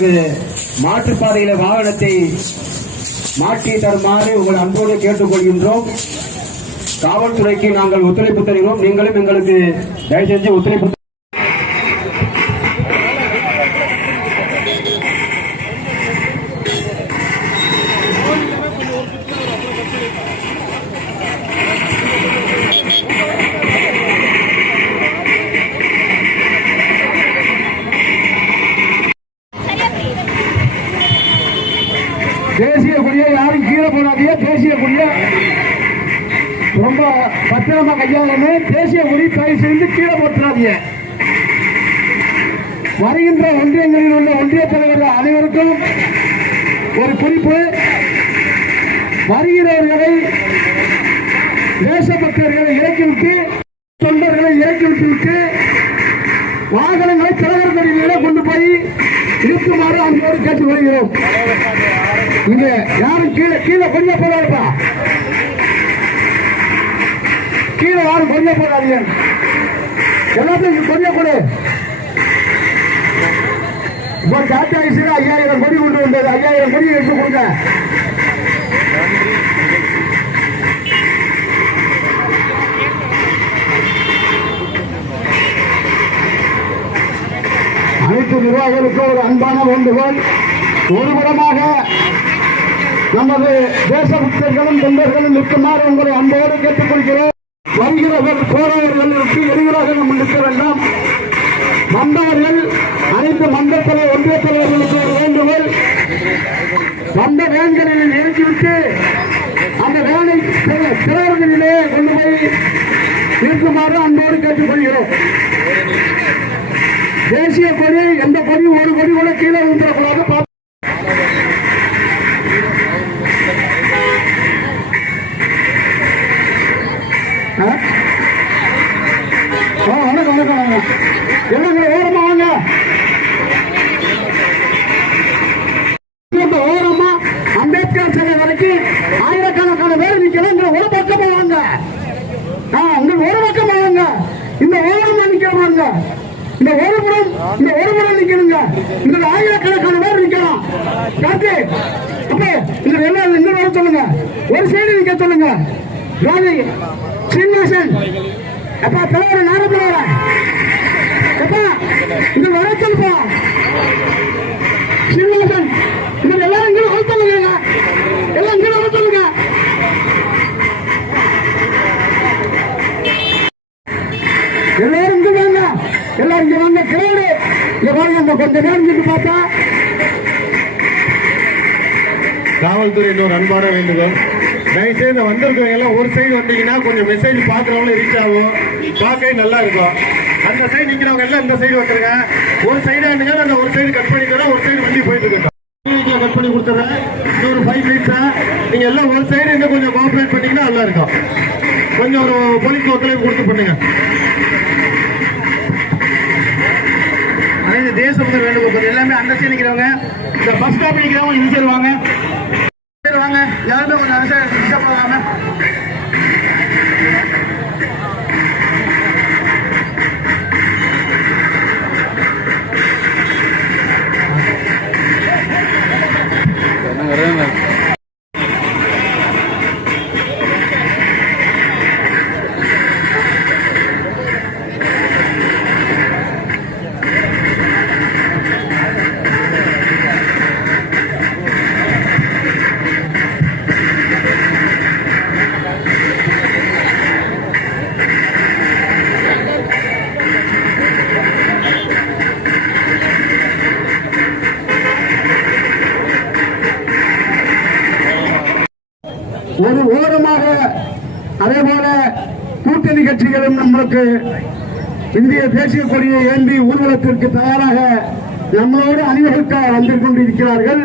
எங்களுக்கு மாற்றுப்பாதையில வாகனத்தை மாற்றி தருமாறு உங்கள் அன்போடு கேட்டுக்கொள்கின்றோம். காவல்துறைக்கு நாங்கள் ஒத்துழைப்பு தருகிறோம். நீங்களும் எங்களுக்கு தயவு செஞ்சு ஒத்துழைப்பு. தேசிய கொடியை யாரும் கீழே போடாதீங்க. தேசிய கொடியை ரொம்ப பத்திரமா கையாளணும். தேசிய கொடி தயவு செய்து கீழே போட்டுறாதீங்க. வருகின்ற ஒன்றியங்களில் உள்ள ஒன்றிய தலைவர்கள் அனைவருக்கும் ஒரு குறிப்பு: வருகிறவர்களை தேசபக்தர்களை இறக்கிவிட்டு, தொண்டர்களை இறக்கிவிட்டு வாகனங்களை தலைவர்களிலே கொண்டு போய் இருக்குமாறு அவங்களோடு கேட்டுக் கொள்கிறோம். நீங்க யாரும் கீழே கீழே கொடிய போடாதுப்பா. கீழே யாரும் கொடிய போடாதீங்க. எல்லாத்தையும் கொடிய கொடு. இப்போ டாடா ஐசியில் 5000 கொடி கொண்டு வந்தது. 5000 கொடி எடுத்து கொடுங்க. அனைத்து நிர்வாகிகளுக்கும் ஒரு அன்பான வேண்டுகோள்: ஒருபுறமாக நமது தேசபக்தர்களும் தொண்டர்களும் நிற்குமாறு உங்களை அன்போடு கேட்டுக்கொள்கிறோம். வருகிறவர் போறவர்களுக்கு எதிராக நம்ம நிற்க வேண்டாம். வந்தவர்கள் அனைத்து மன்ற தலைவர் ஒன்றிய தலைவர்களுக்கு ஒரு வேண்டுகோள்: வந்த வேன்களில் இறக்கிவிட்டு அந்த வேனை திரையரங்கிலே கொண்டு போய் இருக்குமாறு அன்போடு கேட்டுக்கொள்கிறோம். தேசிய கொடி எந்த கொடி ஒரு கொடி கூட கீழே விழுந்துடக்கூடாது. வணக்கம் வணக்கம். எல்லாம் ஓரமா வாங்க. ஓரமா அம்பேத்கர் சிலை வரைக்கும் ஆயிரக்கணக்கான பேர் நிக்கலாம். ஒரு பக்கமா வாங்க. உங்களுக்கு ஒரு பக்கமா வாங்க. இந்த ஓரமா நிக்கிறவாங்க. இந்த ஒருபுறம் நிக்கணுங்க. இந்த ஆயிரக்கணக்கான பேர் நிக்கலாம். காத்து அப்ப இந்த எல்லாம் இங்க வர சொல்லுங்க. ஒரு சைடு நிக்க சொல்லுங்க. ராணி சீனிவாசன் அப்பா தலைவர் நாரப்பா அப்பா இங்க வர சொல்லுப்பா. சீனிவாசன் இங்க எல்லாரும் இங்க வர சொல்லுங்க. எல்லாம் இங்க வர சொல்லுங்க. எல்லாரும் இங்க வாங்க. எல்லாரும் இங்க வாங்க. கிரௌடு இங்க வாங்க. கொஞ்ச நேரம் இருந்து பார்த்தா காவல்துறை இன்னொரு அன்பான வேண்டுகோள்: தயவுசெய்து வந்திருக்கவங்க எல்லாம் ஒரு சைடு வந்தீங்கன்னா கொஞ்சம் மெசேஜ் பார்க்குறவங்களும் ரீச் ஆகும். பார்க்கவே நல்லா இருக்கும். அந்த சைடு நிற்கிறவங்க எல்லாம் இந்த சைடு வந்துருங்க. ஒரு சைடாக இருந்துங்க. அந்த ஒரு சைடு கட் பண்ணிக்கிறோம். ஒரு சைடு வண்டி போயிட்டு இருக்கோம். கட் பண்ணி கொடுத்துறேன். இன்னொரு 5 மினிட்ஸா நீங்க எல்லாம் ஒரு சைடு இன்னும் கொஞ்சம் கோஆபரேட் பண்ணீங்கன்னா நல்லா இருக்கும். கொஞ்சம் ஒரு போலீஸ் ஒத்துழைப்பு கொடுத்து பண்ணுங்க. அனைத்து தேசபக்தர் வேண்டுகோள் எல்லாமே அந்த சைடு நிற்கிறவங்க, இந்த பஸ் ஸ்டாப் நிற்கிறவங்க இந்த சைடு வாங்க. வாங்க யாருமே கொஞ்சம் அந்த சைடு டிஸ்டர்ப் ஆகாம. ஒரு ஓரமாக அதே போல கூட்டணி கட்சிகளும் நம்மளுக்கு இந்திய தேசிய கொடியை ஏந்தி ஊர்வலத்திற்கு தயாராக நம்மளோடு அணிவகுக்க வந்து கொண்டிருக்கிறார்கள்.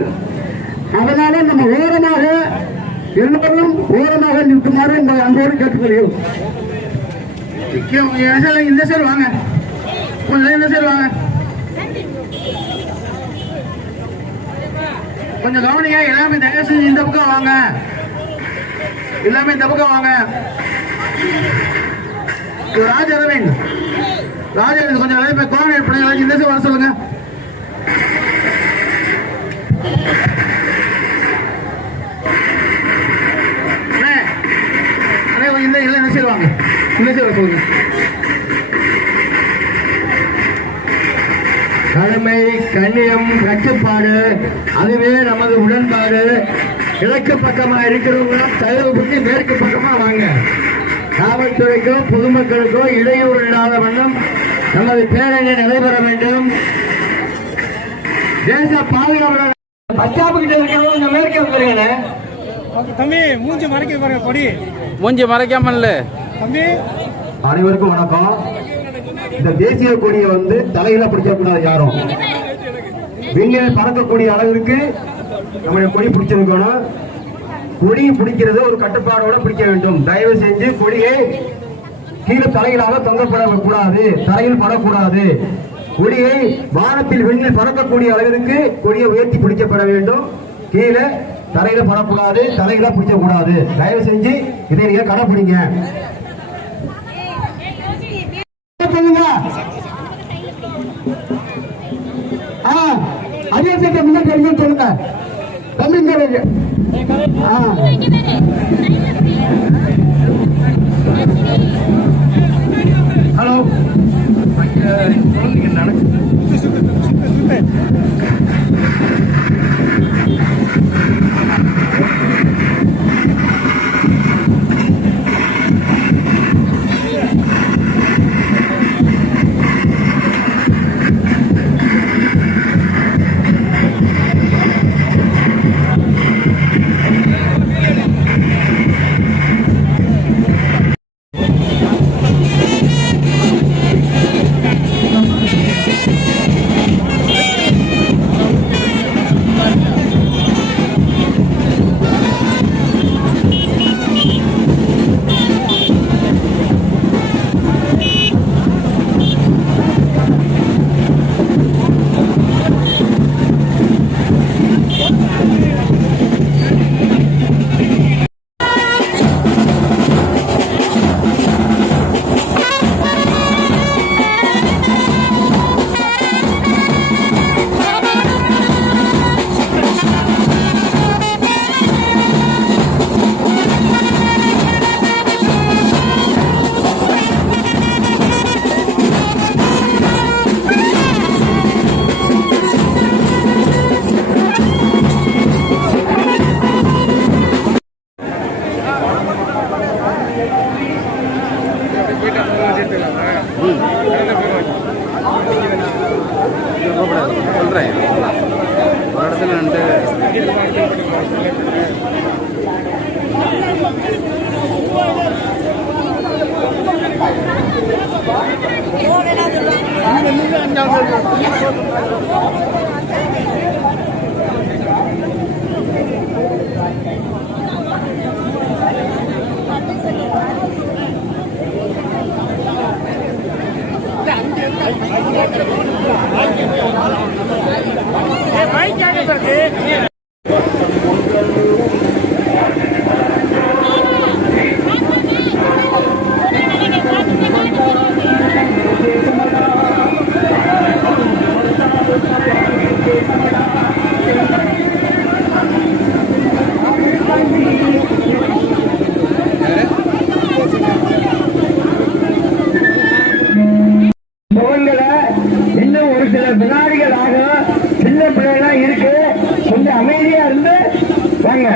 அதனால நம்ம ஓரமாக எல்லோரும் ஓரமாக நிற்குமாறு உங்களை அன்போடு கேட்டுக்கொள்கிறோம். இந்த சைடு வாங்க. கொஞ்சம் இந்த சைடு வாங்க. கொஞ்சம் கவனிங்க. எல்லாமே தயவு செஞ்சு இந்த பக்கம் வாங்க. எல்லாமே இந்த பக்கம் வாங்க. ராஜரவிந்த் கொஞ்சம் கோஆர்டினேட் பண்ணுங்க. இந்த வர சொல்லுங்க. இந்த இல்லை என்ன செய்வாங்க என்ன செய்வாங்க சொல்லுங்க. கடமை, கண்ணியம், கட்டுப்பாடு, அதுவே நமது உடன்பாடு. கிழக்கு பக்கமா இருக்கிறவங்க தயவு பற்றி மேற்கு பக்கமா வாங்க. காவல்துறைக்கும் பொதுமக்களுக்கும் இடையூறு இல்லாத வண்ணம் நமது பேரணி நடைபெற வேண்டும். தேச பாதுகாப்பு பச்சாப்பு கிட்ட இருக்கிறவங்க மேற்கே வந்துருங்க. தம்பி மூஞ்சி மறைக்க பாருங்க, கொடி மூஞ்சி மறைக்காமல்ல தம்பி. அனைவருக்கும் வணக்கம். இந்த தேசிய கொடியை தலையில பிடிக்கக்கூடாது. யாரும் விண்ணில் பறக்கக்கூடிய அளவிற்கு நம்முடைய கொடி பிடிச்சிருக்கணும். கொடி பிடிக்கிறது ஒரு கட்டுப்பாடோட பிடிக்க வேண்டும். தயவு செஞ்சு கொடியை கீழே தலையிலாக தொங்கப்படக்கூடாது, தரையில் படக்கூடாது. கொடியை வானத்தில் விண்ணில் பறக்கக்கூடிய அளவிற்கு கொடியை உயர்த்தி பிடிக்கப்பட வேண்டும். கீழே தரையில படக்கூடாது, தலையில பிடிக்க கூடாது. தயவு செஞ்சு இதை நீங்க கடைபிடிங்க. அதே சட்டை முன்னாடி சொல்லுங்க தம்பி. ஹலோ, சொல்றேன் ஒரு இடத்துல நின்று இன்னும் ஒரு சில வினாடிகள் ஆகும். சின்ன பிள்ளைலாம் இருக்கு, கொஞ்சம் அமைதியா இருந்து வாங்க.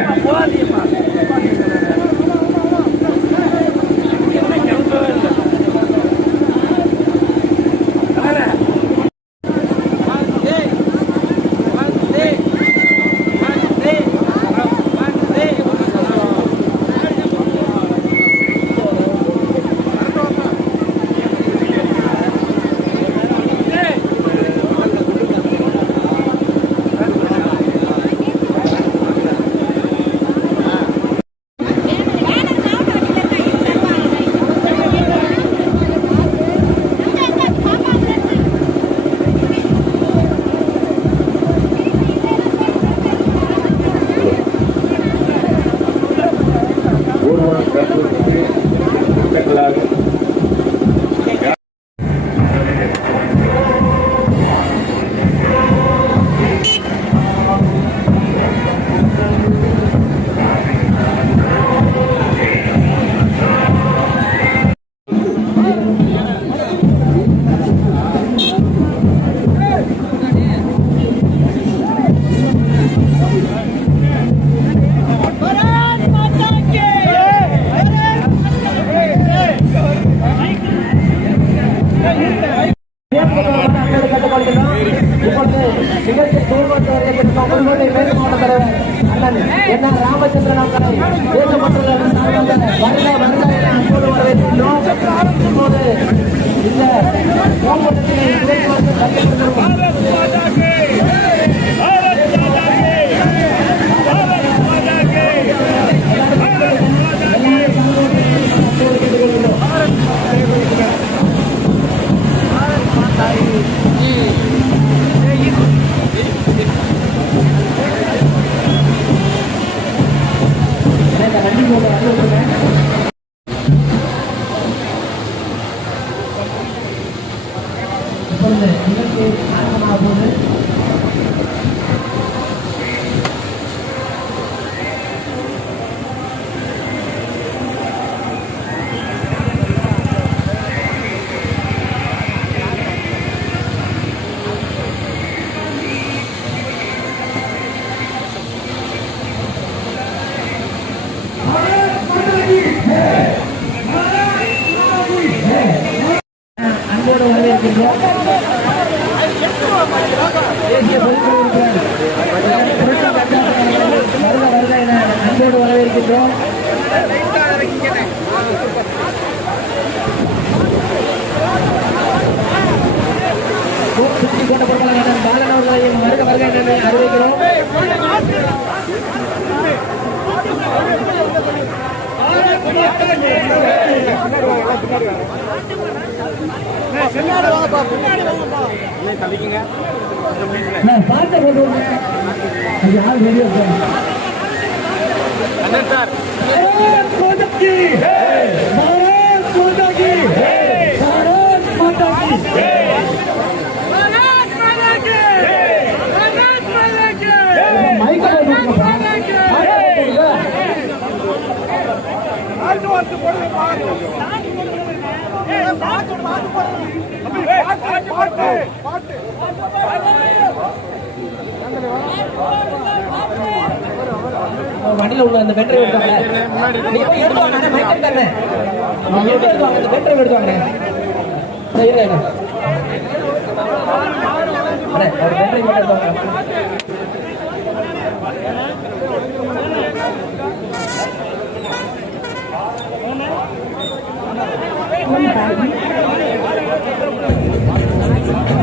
புதுக்கோட்டை மேற்கு மாவட்ட தலைவர் அண்ணன் என்ன ராமச்சந்திரன் அவர்களை தேசப்பட்டுள்ள வருக வருக என அன்போடு வரவேற்கின்றோம். இப்போது இந்த போக்குவரத்தினை நிகழ்ச்சி ஆரம்பமாக போது அன்போடு வரவேற்கின்றோம். தேசிய பொதுக்குழு வருக வருக என அன்போடு வரவேற்கின்றோம். சுற்றி கொண்ட பொருளாளர் பாலன் அவர்களையும் வருக வருக என அறிவிக்கிறோம். நான் பார்த்த போது யார் வீடியோ சார் வண்டியில் உள்ள அந்த பெட்ரை எடுத்தாங்க. எடுத்துவாங்க அந்த பெட்ரை எடுத்தாங்க.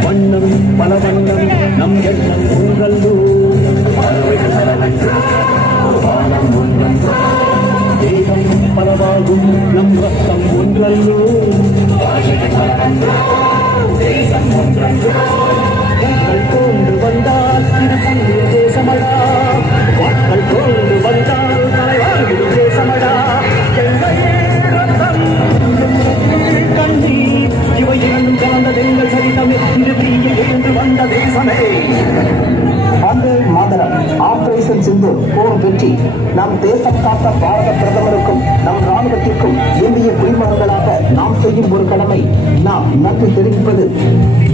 வண்ணம் பல வண்ணம் நம் எண்ணம் உங்களோ தேகம் பலவாகும் நம் ரத்தம் ஒன்றல்லோ எங்கள் கொண்டு வந்தால் திருப்பிய தேசமடா வாக்கள் கொண்டு வந்தால் தலைவாழ்வு தேசமடா எங்கள் ரத்தம் கண்ணீர் இவை இரண்டும் கலந்ததெங்கள் சரிதமே திருப்பியில் இருந்து வந்த தேசமே. வந்தே மாதரம் ஆபரேஷன் சிந்து போர் வெற்றி நம் தேசம் காத்த பாரத பிரதமருக்கும் நம் ராணுவத்திற்கும் இந்திய குடிமகன்களாக நாம் செய்யும் ஒரு கடமை. நாம் நன்றி தெரிவிப்பது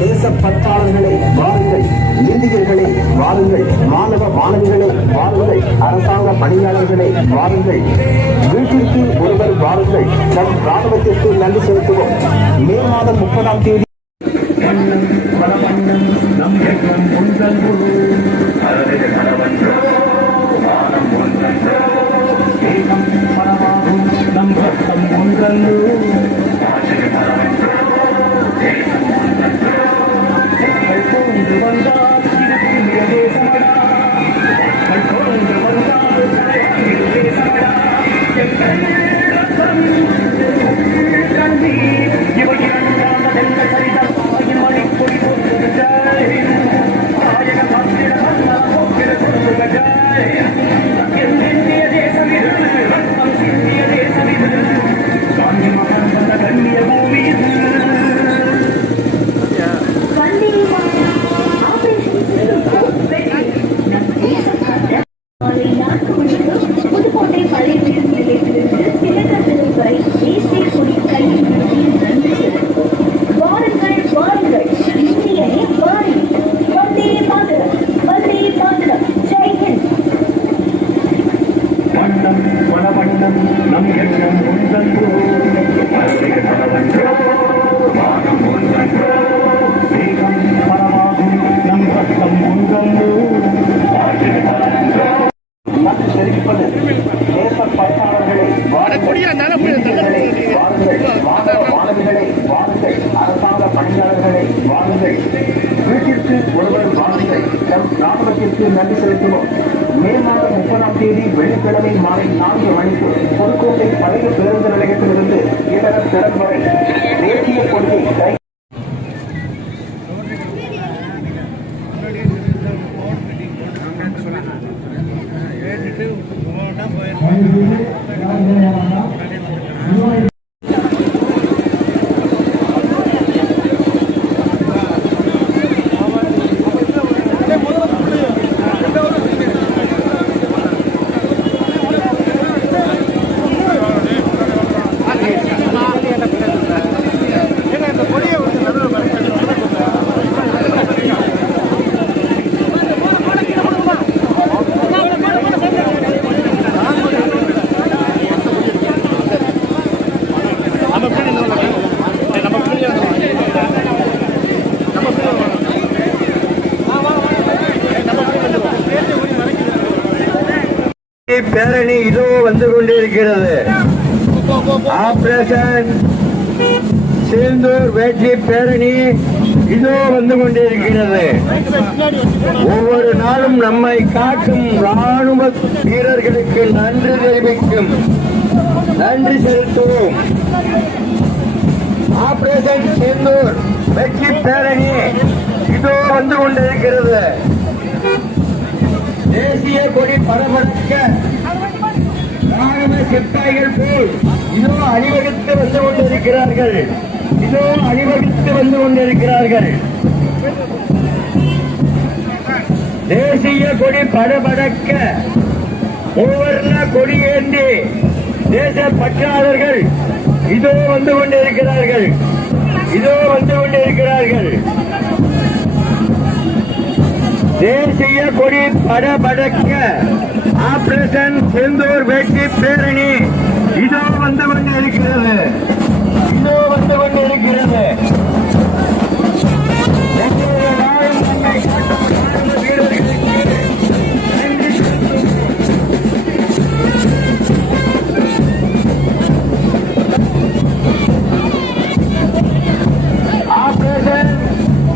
தேசப்பற்றாளர்களே வாருங்கள், இந்தியர்களே வாருங்கள், மாணவ மாணவிகளே வாருங்கள், அரசாங்க பணியாளர்களே வாருங்கள், வீட்டிற்கு ஒருவர் வாருங்கள், நம் ராணுவத்திற்கு நன்றி செலுத்துவோம். மே மாதம் 30ஆம் தேதி நம் எண்ணம் ஒன்றல்லோ தேகம் பலவாகும் நம் ரத்தம் ஒன்றல்லோ கொண்டு வந்தால் திருப்பிய தேசமடா கொண்டு வந்தால் தேசமடா ரத்தம் கண்ணீர் இவை இரண்டான சரிதம் மணிப்பொடி கொண்டு ஜாய் ஆயன பத்திர மன்னா போக்கிற கொண்டு ஜாய் இந்திய தேசம் இது ரத்தம் இந்திய தேசம் இது காந்தி மகன் வந்த கண்ணிய பூமி இது புதுக்கோட்டை பழைய பேருந்து நிலையத்திலிருந்து திலகர் வரை தேசிய கொடி கையில் வாருங்கள் வாருங்கள் இந்தியனே வாரி வந்தே மாதரம் ஜெய்ஹிந்த். வண்ணம் பல வண்ணம் நம் எண்ணம் ஒன்றன்றோ வானம் ஒன்றன்றோ தேகம் பலவாகும் நம் ரத்தம் ஒன்றன்றோ அவர்களுக்கு நன்றி செலுத்தினோம். மே மாதம் 30ஆம் தேதி வெள்ளிக்கிழமை மாலை 4 மணிக்கு புதுக்கோட்டை பழைய பேருந்து நிலையத்திலிருந்து ஈழர் திறன் வரை தேசிய கொடியை கை பேரணி இதோ வந்து கொண்டிருக்கிறது. ஆபரேஷன் சிந்தூர் வெற்றி பேரணி இதோ வந்து கொண்டிருக்கிறது. ஒவ்வொரு நாளும் நம்மை காக்கும் ராணுவ வீரர்களுக்கு நன்றி தெரிவிக்கும், நன்றி செலுத்துவோம். ஆபரேஷன் சிந்தூர் வெற்றி பேரணி இதோ வந்து கொண்டிருக்கிறது. தேசிய கொடி பரபரக்க ராணுவ சிப்பாய்கள் போல் இதோ அணிவகுத்து வந்து கொண்டிருக்கிறார்கள். இதோ அணிவகுத்து வந்து கொண்டிருக்கிறார்கள். தேசிய கொடி படபடக்க மூவர்ண கொடியேந்தி தேச பற்றாளர்கள் இதோ வந்து கொண்டிருக்கிறார்கள். இதோ வந்து கொண்டிருக்கிறார்கள். தேசிய கொடி படபடக்க ஆபரேஷன் சிந்தூர் வெற்றி பேரணி இதோ வந்து கொண்டிருக்கிறது. இதோ வந்து கொண்டிருக்கிறது. ஒவ்வொரு நாளும் நம்மை காட்டும் ராணுவ வீரர்களுக்கு நன்றி செலுத்துவோம். ஆபரேஷன்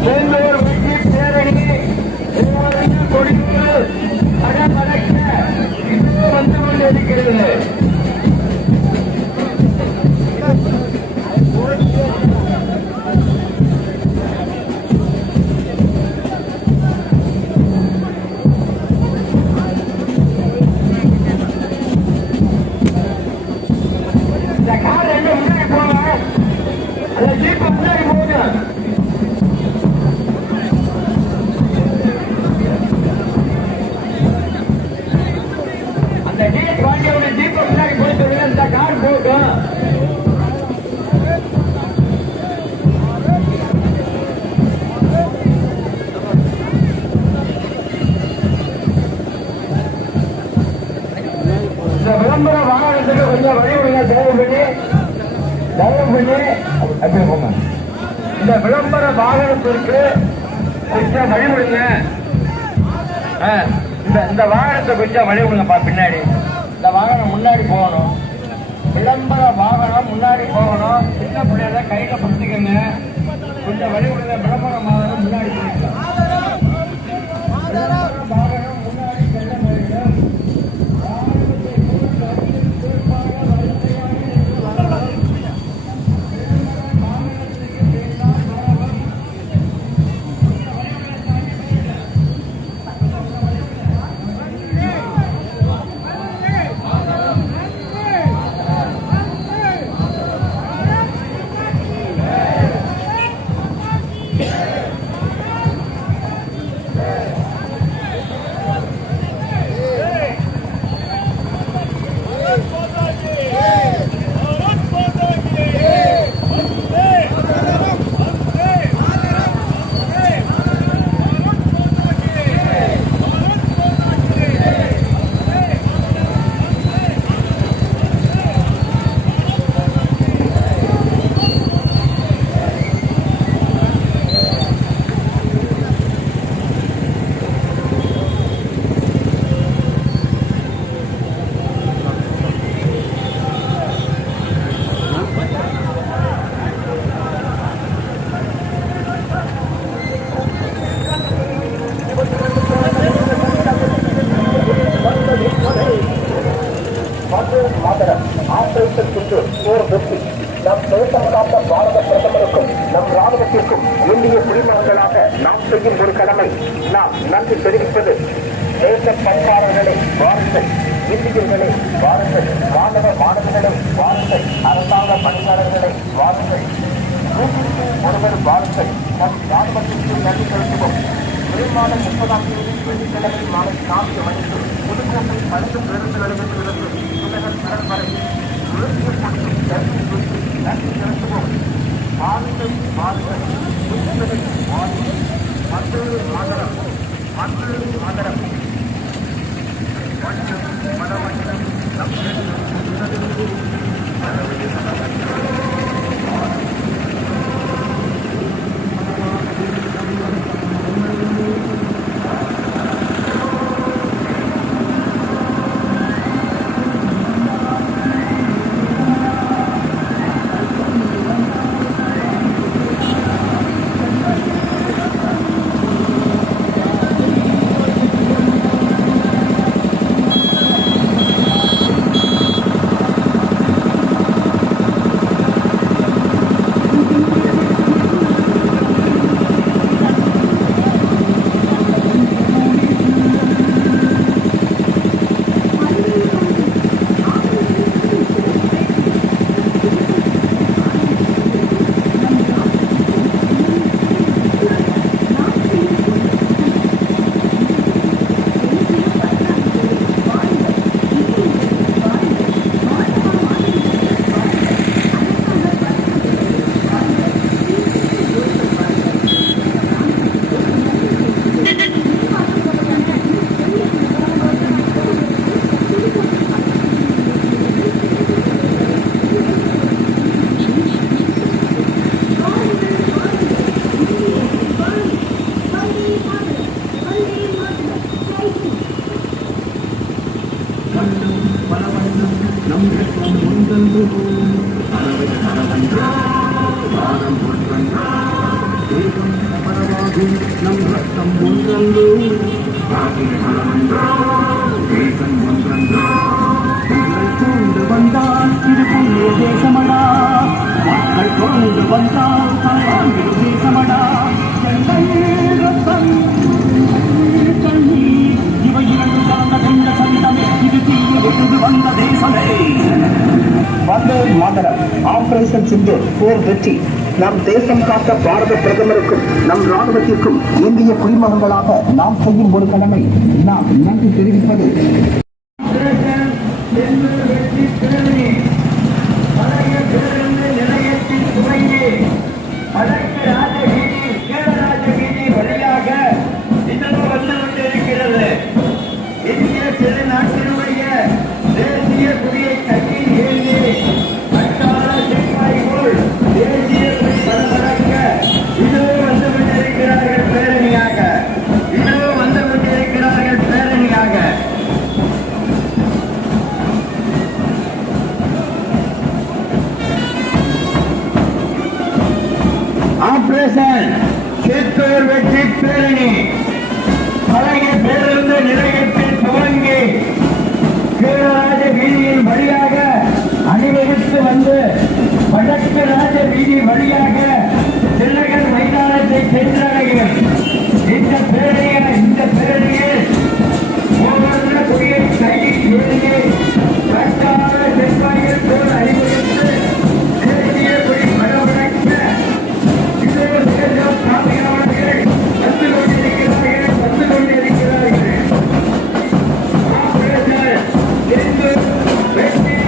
சிந்தூர் வெற்றி பேரணி கொடிகள் படபடக்க இதோ வந்து கொண்டிருக்கிறது. இந்த கார் எங்க முன்னாடி போங்க, அந்த ஜீப் முன்னாடி போங்க. அந்த ஜீப் வாங்கியோட ஜீப் முன்னாடி போயிட்டு இந்த கார் போகும். இந்த விளம்பர வாகனத்துக்கு கொஞ்சம் வழி விடுங்க. தயவு பண்ணி அப்படியே போங்க. இந்த விளம்பர வாகனத்திற்கு கொஞ்சம் வழி விடுங்க. இந்த வாகனத்தை கொஞ்சம் வழி விடுங்கப்பா. பின்னாடி இந்த வாகனம் முன்னாடி போகணும். விளம்பர வாகனம் முன்னாடி போகணும். சின்ன பிள்ளைல கையில பிடிச்சிக்கங்க. கொஞ்சம் வழி விடுங்க. விளம்பர வாகனம் முன்னாடி போயிடலாம். வாகனம் முன்னாடி செல்ல வேண்டும். ஆபரேஷன் சிந்தூர் போர் வெற்றி நம் தேசம் காத்த பாரத பிரதமருக்கும் நம் ராணுவத்திற்கும் இந்திய குடிமகன்களாக நாம் செய்யும் ஒரு கடமை. நாம் நன்றி தெரிவிப்பது தேச பண்பாளர்களே வாருங்கள், இந்தியர்களே வாருங்கள், மாணவ மாணவர்களே வாருங்கள், அரசாங்க பணியாளர்களே வாருங்கள், ஒருவர் வாருங்கள், நம் ராணுவத்திற்கு நன்றி செலுத்துவோம். மாதம் 30ஆம் தேதி வெள்ளிக்கிழமை மாலை 4 மணிக்கு புதுக்கோட்டை 12 பேருந்து நிலையத்திலிருந்து புத்தகர் கடல் வரை தேசிய கொடியை கையில் தூக்கி நன்றி செலுத்துவோம். வாருங்கள் வாருங்கள், இந்தியர்களே வாருங்கள், மற்றொரு மாதரம் மற்றொரு மாதரம் மதமண்டலம் நம் வந்தே மாதரம் ஆபரேஷன் சிந்தூர் போர் வெற்றி நம் தேசம் காத்த பாரத பிரதமருக்கும் நம் ராணுவத்திற்கும் இந்திய குடிமகன்களாக நாம் செய்யும் ஒரு கடமை. நாம் நன்றி தெரிவிப்பது தேசிய கொடியை கையில் ஏந்தி அட்டாள சிப்பாய்கள் தேசிய கொடி பரபரக்க இதோ வந்து கொண்டிருக்கிறார்கள் பேரணியாக, இதோ வந்து கொண்டிருக்கிறார்கள் பேரணியாக. ஆபரேஷன் சேத்தூர் வெற்றி பேரணி பழைய பேருந்து நிலையத்தில் துவங்கி கீழராஜ வீதியின் வழியாக அணிவகுத்து வந்து வடக்கு ராஜ வீதி வழியாக திலகர் மைதானத்தை சென்றடையும். இந்த பேரணியில் ஒவ்வொரு கொடியை கையில் ஏறியே கட்டாள சிப்பாய்கள் போல் அணிவகுத்து தேசிய கொடி பரவடைக்க இதோ தேசம் பாதுகாவலர்கள் வந்து கொண்டிருக்கிறார்கள். வெற்றி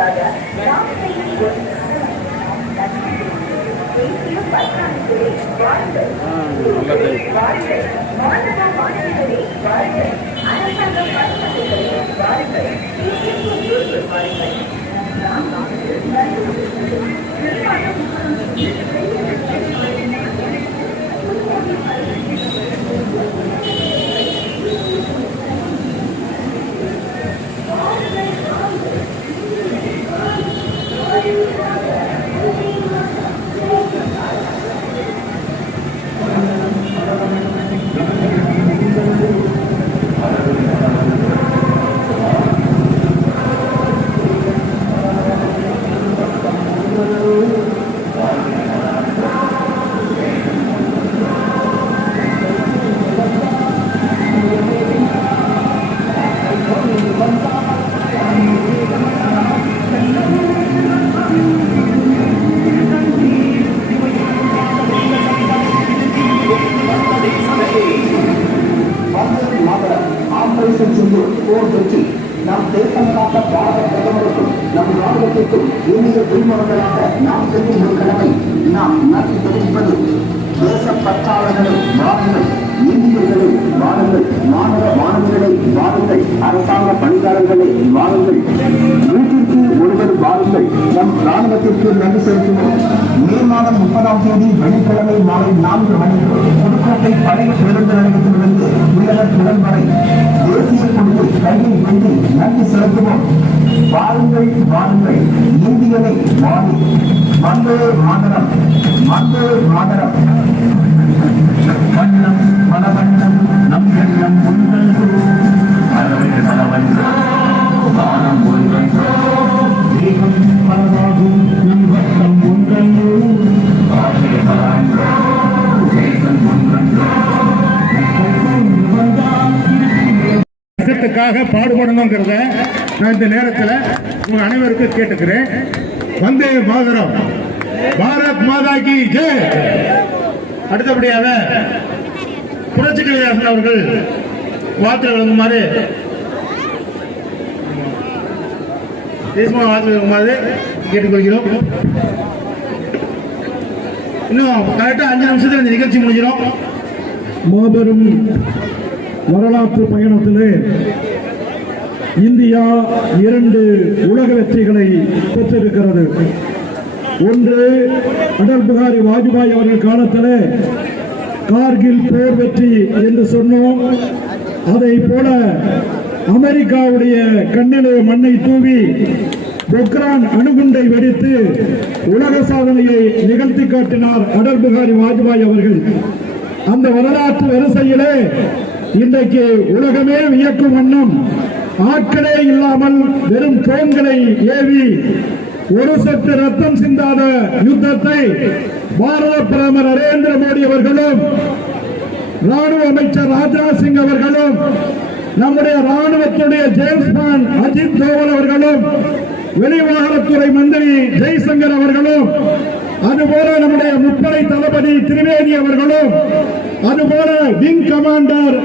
வாயிலாக நாம் செய்யும் ஒரு தேசிய பயிற்சிகளை வாருங்கள். வாருங்கள். மாணவ மாணவிகளே வாருங்கள். அரசாங்க பணியாளர்களே வாருங்கள். வாருங்கள். ஆபரேஷன் சிந்தூர் போர் வெற்றி நம் தேசம் காத்த பாரத பிரதமருக்கும் நம் ராணுவத்திற்கும் இந்திய குடிமகன்களாக நாம் செய்யும் ஒரு கடமை நாம் நன்றி தெரிவிப்பது. தேச பற்றாளர்களை வாருங்கள், இந்தியர்களை வாருங்கள், மாணவ மாணவிகளை வாருங்கள், அரசாங்க பணியாளர்களை வாருங்கள், வீட்டிற்கு ஒருவர் வாருங்கள், நம் ராணுவத்திற்கு நன்றி செலுத்துவோம். மே மாதம் 30ஆம் தேதி வெள்ளிக்கிழமை மாலை 4 மணிக்கு புதுக்கோட்டை பழைய பேருந்து நிலையத்திலிருந்து உள்ளனர் திறன் வரை தேசிய கொடியை கையில் ஏந்தி நன்றி செலுத்துவோம். வாருங்கள் வாருங்கள், இந்தியனை வாரி வந்தே மாதரம், வந்தே மாதரம். வண்ணம் பல வண்ணம் நம் எண்ணம் ஒன்றோ, பறவைகள் பலவன்றோ, வானம் ஒன்றோ, தெய்வம் பலவாகும் நம் வட்டம் ஒன்றோ, பாஷை பலவன்றோ, தேசம் ஒன்றோ. தேசத்துக்காக பாடுபடணுங்கிறத நான் இந்த நேரத்தில் உங்க அனைவருக்கும் கேட்டுக்கிறேன். வந்தே மாதரம், பாரத் மாதா கி ஜெய். அடுத்தபடியாக புரட்சி கவிதாசன் அவர்கள் வாழ்த்து வழங்குமாறு தேசமாக வாழ்த்து வழங்குமாறு கேட்டுக்கொள்கிறோம். இன்னும் கரெக்டாக 5 நிமிஷத்தில் இந்த நிகழ்ச்சி முடிஞ்சிடும். மாபெரும் வரலாற்று பயணத்திலே இந்தியா 2 உலக வெற்றிகளை பெற்றிருக்கிறது. ஒன்று, அடல் பிகாரி வாஜ்பாய் அவர்கள் காலத்திலே கார்கில் போர் வெற்றி என்று சொன்னோம். அதை போல அமெரிக்காவுடைய கண்ணிலே மண்ணை தூவி பொக்ரான் அணுகுண்டை வெடித்து உலக சாதனையை நிகழ்த்தி காட்டினார் அடல் பிகாரி வாஜ்பாய் அவர்கள். அந்த வரலாற்று வரிசையிலே இன்றைக்கு உலகமே வியக்கும் வண்ணம் ஆட்களே இல்லாமல் வெறும் ட்ரோன்களை ஏவி ஒரு சற்று ரத்தம் சிந்தாத யுத்தத்தை பாரத பிரதமர் நரேந்திர மோடி அவர்களும் ராணுவ அமைச்சர் ராஜ்நாத் சிங் அவர்களும் நம்முடைய ராணுவத்துடைய ஜேம்ஸ் பாண்ட் அஜித் தோவல் அவர்களும் வெளிவிவகாரத்துறை மந்திரி ஜெய்சங்கர் அவர்களும் அதுபோல நம்முடைய முப்படை தளபதி திரிவேதி அவர்களும் அதுபோல விங் கமாண்டர்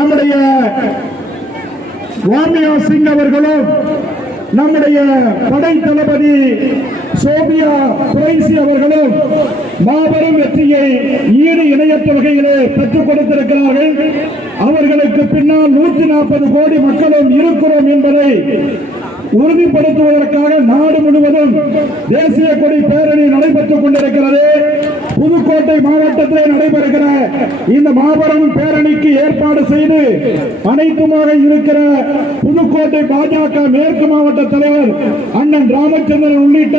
நம்முடைய வாமியா சிங் அவர்களும் நம்முடைய படை தளபதி சோபியா குரைசி அவர்களும் மாபெரும் வெற்றியை ஈடு இணையற்ற வகையிலே பெற்றுக் கொடுத்திருக்கிறார்கள். அவர்களுக்கு பின்னால் 140 கோடி மக்களும் இருக்கிறோம் என்பதை உறுதிப்படுத்துவதற்காக நாடு முழுவதும் தேசிய கொடி பேரணி நடைபெற்றுக் கொண்டிருக்கிறது. புதுக்கோட்டை மாவட்டத்தில் நடைபெறுகிற இந்த மாபெரும் பேரணிக்கு ஏற்பாடு செய்து அனைத்துமாக இருக்கிற புதுக்கோட்டை பாஜக மேற்கு மாவட்ட தலைவர் அண்ணன் ராமச்சந்திரன் உள்ளிட்ட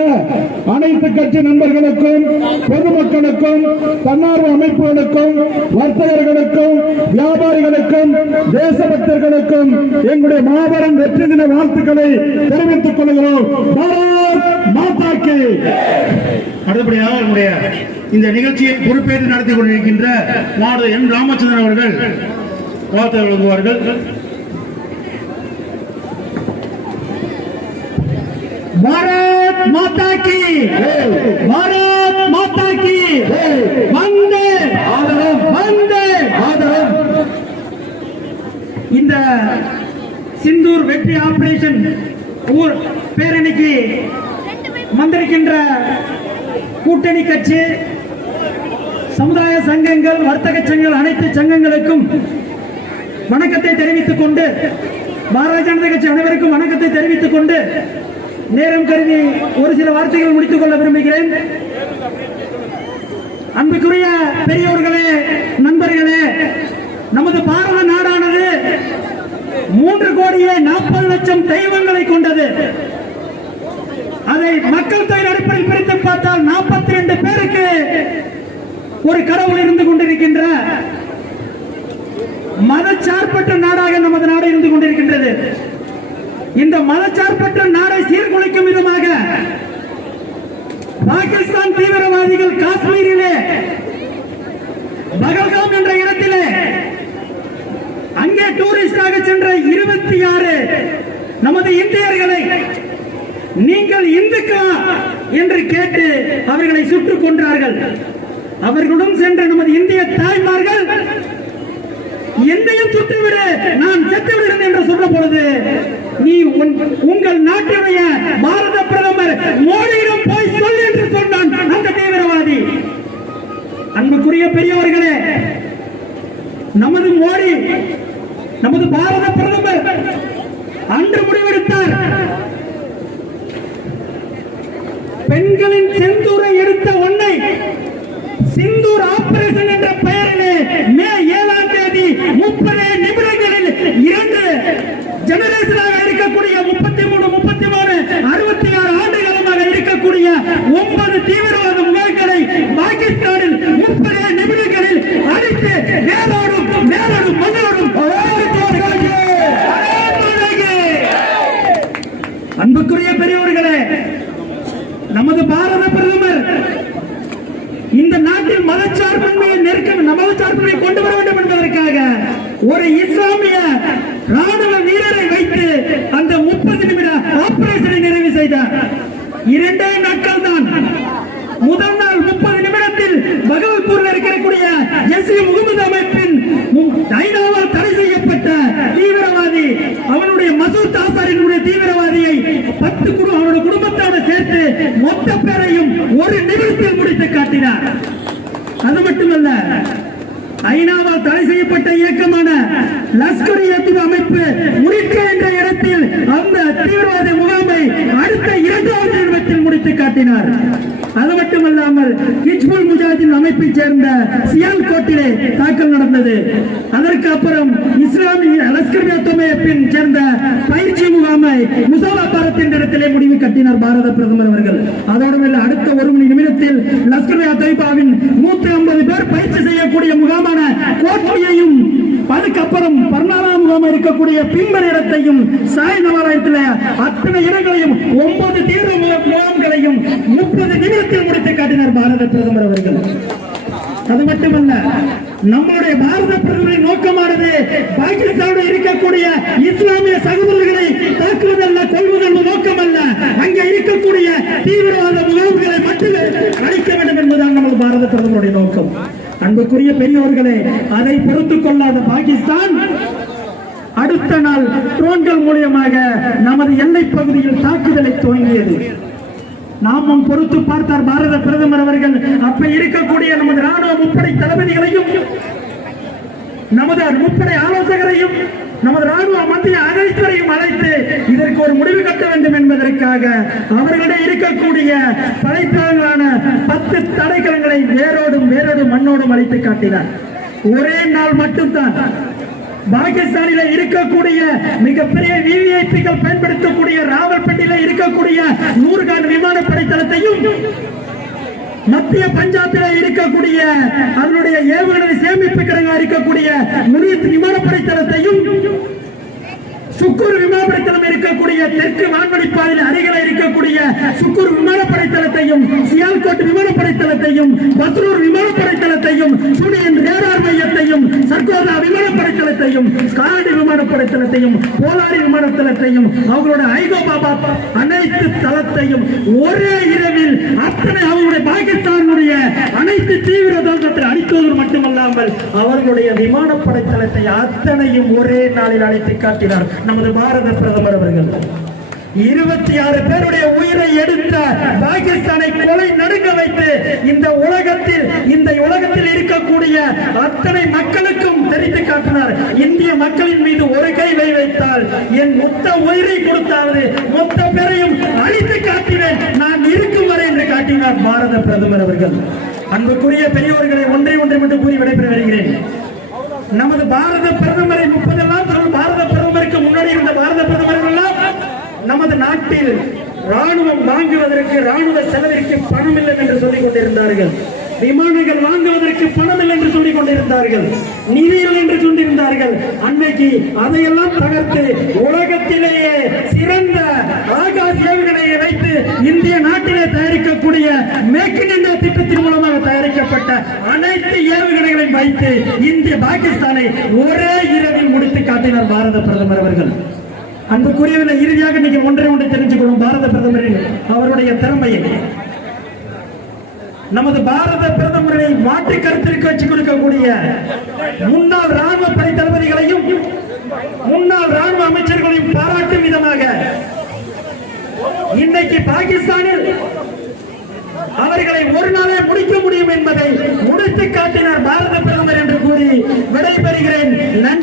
அனைத்து கட்சி நண்பர்களுக்கும் பொதுமக்களுக்கும் தன்னார்வ அமைப்புகளுக்கும் வர்த்தகர்களுக்கும் வியாபாரிகளுக்கும் தேசபக்தர்களுக்கும் எங்களுடைய மாபெரும் வெற்றி தின வாழ்த்துக்களை தெரிவித்துக் கொள்கிறோம். பாரத் மாதா கி. அடுத்தபடியாக நம்முடைய இந்த நிகழ்ச்சியை பொறுப்பேற்று நடத்தி கொண்டிருக்கின்ற மாநில என் ராமச்சந்திரன் அவர்கள் வாழ்த்து வழங்குவார்கள். பாரத் மாதா கி, பாரத் மாதா கி, வந்தே மாதரம், வந்தே மாதரம். இந்த சிந்தூர் வெற்றி ஆபரேஷன் பேரணிக்கு வந்திருக்கின்ற கூட்டணி கட்சி, சமுதாய சங்கங்கள், வர்த்தக சங்கங்கள், அனைத்து சங்கங்களுக்கும் வணக்கத்தை தெரிவித்துக் கொண்டு, பாரதிய ஜனதா கட்சி அனைவருக்கும் வணக்கத்தை தெரிவித்துக் கொண்டு, நேரம் கருதி ஒரு சில வார்த்தைகள் முடித்துக் கொள்ள விரும்புகிறேன். அன்புக்குரிய பெரியோர்களே, நண்பர்களே, நமது பாரத நாடானது 3,40,00,000 தெய்வங்களை கொண்டது. அதை மக்கள் தொகை அடிப்படையில் பிரித்து பார்த்தால் 42 பேருக்கு ஒரு கடவுள் இருந்து கொண்டிருக்கின்ற மதச்சார்பற்ற நாடாக நமது நாடு இருந்து கொண்டிருக்கின்றது. இந்த மதச்சார்பற்ற நாடை சீர்குலைக்கும் விதமாக பாகிஸ்தான் தீவிரவாதிகள் காஷ்மீரிலே பகல்காம் என்ற இடத்திலே அங்கே டூரிஸ்டாக சென்ற 26 நமது இந்தியர்களை நீங்கள் இந்துக்களா என்று கேட்டு அவர்களை சுட்டுக் கொன்றார்கள். அவர்களுடன் சென்ற நமது இந்திய தாய்மார்கள் என்னையும் சுட்டுவிடு, நான் செத்துவிடுகிறேன் என்று சொன்ன பொழுது, நீ உங்கள் நாட்டுடைய பாரத பிரதமர் மோடியிடம் போய் சொல் என்று சொன்னான் அந்த தீவிரவாதி. அன்புக்குரிய பெரியவர்களே, நமது மோடி, நமது பாரத பிரதமர் அன்று முடிவெடுத்தார், பெண்களின் செந்தூரை எடுத்த ஒன்றை சிந்தூர் ஆபரேஷன் என்ற பெயரிலே மே 7ஆம் தேதி 30 நிமிடங்களில் 2 ஜெனரேஷனாக இருக்கக்கூடிய 33, 66 ஆண்டுகாலமாக இருக்கக்கூடிய 9 தீவிரவாத முகாம்களை பாகிஸ்தானில் 30 நிமிடங்களில் அடித்து மேலோடும் மண்ணோடும். அன்புக்குரிய பெரியவர்களே, நமது பாரத பிரதமர் இந்த நாட்டில் மதச்சார்பின்மையை கொண்டு வர வேண்டும் என்பதற்காக ஒரு இஸ்லாமிய ராணுவ வீரரை வைத்து அந்த 30 நிமிட ஆபரேஷனை நிறைவு செய்தார். 2 நாட்கள் தான். முதல் நாள் 30 நிமிடத்தில் பகவல்பூரில் இருக்கக்கூடிய எஸ்இ முகமது அமைப்பின் 5ஆவது தடை செய்யப்பட்ட தீவிரவாதி, அவனுடைய மசூத் ஆசாரினுடைய தீவிரவாதியை 10 அவனுடைய குடும்பத்தோடு சேர்த்து மொத்த பேரையும் 1 நிமிடத்தில் முடித்து காட்டினார். அது மட்டுமல்ல, 5ஆவது தடை செய்யப்பட்ட இயக்கமான லஷ்கர்-இ-தொய்பா அமைப்பு முடிக்க என்ற இடத்தில் அந்த தீவிரவாத முகாமை அடுத்த 2வது நிமிடத்தில் முடித்து காட்டினார். அது மட்டுமல்லாமல் ஹிஜ்புல் முஜாஹிதீன் அமைப்பை சேர்ந்த சியால்கோட்டிலே தாக்கல் நடந்தது. அதற்கு அப்புறம் இஸ்லாமிய லஷ்கர்-இ-தொய்பா அமைப்பின் சேர்ந்த பயிற்சி முகாமை முசாஃபர்பாத் என்ற இடத்திலே முடிவு கட்டினார் பாரத பிரதமர் அவர்கள். அதோடு அடுத்த 1 மணி நிமிடத்தில் லஷ்கர்-இ-தொய்பாவின் 150 பேர் பயிற்சி செய்யக்கூடிய முகாமான கோட்டையையும், அதுக்கப்புறம் 14ஆம் முகாம் இருக்கக்கூடிய பிம்பர் இடத்தையும், சாய் நவாலயத்தில் அத்தனை இடங்களையும் 9 தீவிர முகாம்களையும் 30 நிமிடத்தில் முடித்து காட்டினார் பாரத பிரதமர் அவர்கள். அது மட்டுமல்ல, நம்முடைய பாரத பிரதமரின் நோக்கமானது பாகிஸ்தானுடன் இருக்கக்கூடிய இஸ்லாமிய சகோதரர்களை தாக்குவதல்ல, கொள்வதல்ல நோக்கம் அல்ல. அங்கே இருக்கக்கூடிய தீவிரவாத முகாம்களை மட்டுமே அழிக்க வேண்டும் என்பதுதான் நமது பாரத பிரதமருடைய நோக்கம். அன்புக்குரிய பெரியவர்களே, அதை பொறுத்துக் கொள்ளாத பாகிஸ்தான் அடுத்த நாள் ட்ரோன்கள் மூலமாக நமது எல்லை பகுதியில் தாக்குதலை துவங்கியது. நாமும் பொறுத்து பார்த்தார் பாரத பிரதமர் அவர்கள். அப்ப இருக்கக்கூடிய நமது ராணுவ முப்படை தளபதிகளையும், நமது முப்படை ஆலோசகரையும், நமது ராணுவ மத்திய அனைவரையும் அழைத்து இதற்கு ஒரு முடிவு கட்ட வேண்டும் என்பதற்காக அவர்களிடம் இருக்கக்கூடிய படைத்தளங்களான 10 தடைக்கலங்களை வேரோடும் மண்ணோடும் அழைத்து காட்டினார். ஒரே நாள் மட்டும்தான் பாகிஸ்தானில் இருக்கக்கூடிய மிகப்பெரிய விவிஐபிகள் பயன்படுத்தக்கூடிய ராவல்பிண்டியில இருக்கக்கூடிய நூர்கான் விமானப்படை தளத்தையும், மத்திய பஞ்சாபில் இருக்கக்கூடிய அதனுடைய ஏவுகணை சேமிப்பு கிடங்கா இருக்கக்கூடிய முனித் விமானப்படை தளத்தையும், சுக்கூர் விமானப்படை தளம் இருக்கக்கூடிய தெற்கு வான்வழிப்பாதையில் அருகில் இருக்கக்கூடிய சுக்கூர் விமானப்படை தளத்தையும், சியால்கோட் விமானப்படை தளத்தையும், பத்ரூர் விமானப்படை தளத்தையும், சுனியின் ரேடார் மையத்தையும், சர்கோதா விமானப்படை தளத்தையும், ஸ்காடி விமானப்படை தளத்தையும், போலாரி விமான தளத்தையும், அவங்களோட ஐகோபாபாத் அனைத்து தளத்தையும் ஒரே இரவில் அத்தனை அவங்களுடைய பாகிஸ்தானுடைய அனைத்து தீவிர தளத்தில் அடித்தது மட்டுமல்லாமல் அவர்களுடைய விமானப்படை தளத்தை அத்தனையும் ஒரே நாளில் அழைத்து காட்டினார் நமது பாரத பிரதமர் அவர்கள். 26 பேருடைய உயிரை எடுத்த பாகிஸ்தானை கொலை நடுங்க வைத்து இந்த உலகத்தில் இருக்கக்கூடிய அத்தனை மக்களுக்கும் தெரிந்து காட்டினார். இந்திய மக்களின் மீது ஒரு கை வைத்தால் என் மொத்த உயிரை கொடுத்தாவது மொத்த பேரையும் அழித்து காட்டினேன் நான் இருக்கும் வரை என்று காட்டினார் பாரத பிரதமர் அவர்கள். அன்புக்குரிய பெரியோர்களை ஒன்றை மட்டும் கூறி விடைபெற வருகிறேன். நமது பாரத பிரதமரை 30 பாரத பிரதமருக்கு முன்னாடி இருந்த பாரத பிரதமர்கள் எல்லாம் நமது நாட்டில் ராணுவம் வாங்குவதற்கு ராணுவ செலவிற்கு பணம் இல்லை என்று சொல்லிக் கொண்டிருந்தார்கள். விமானங்கள் வாங்குவதற்கு பணம் இல்லை என்று சொல்லிக் கொண்டிருந்தார்கள். நிதி இல்லை என்று சொல்லியிருந்தார்கள். அன்னைக்கு அதையெல்லாம் தகர்த்து உலகத்திலேயே சிறந்த ஆகாஷ் ஏவுகணையை வைத்து இந்திய நாட்டிலே தயாரிக்கக்கூடிய மேக் இன் இந்தியா திட்டத்தின் மூலமாக தயாரிக்கப்பட்ட அனைத்து ஏவுகணைகளையும் வைத்து இந்திய பாகிஸ்தானை ஒரே இரவில் முடித்து காட்டினார் பாரத பிரதமர் அவர்கள். அன்புக்குரியவர்கள், இறுதியாக நீங்கள் ஒன்றை தெரிஞ்சுக்கணும். பாரத பிரதமரின் அவருடைய திறமையை நமது பாரத பிரதமரை மாற்று கருத்திற்கு வச்சுக் கொடுக்கக்கூடிய முன்னாள் ராணுவ படை தளபதிகளையும் முன்னாள் ராணுவ அமைச்சர்களையும் பாராட்டும் விதமாக இன்னைக்கு பாகிஸ்தானில் அவர்களை ஒரு நாளே முடிக்க முடியும் என்பதை முடித்து காட்டினார் பாரத பிரதமர் என்று கூறி விடைபெறுகிறேன். நன்றி.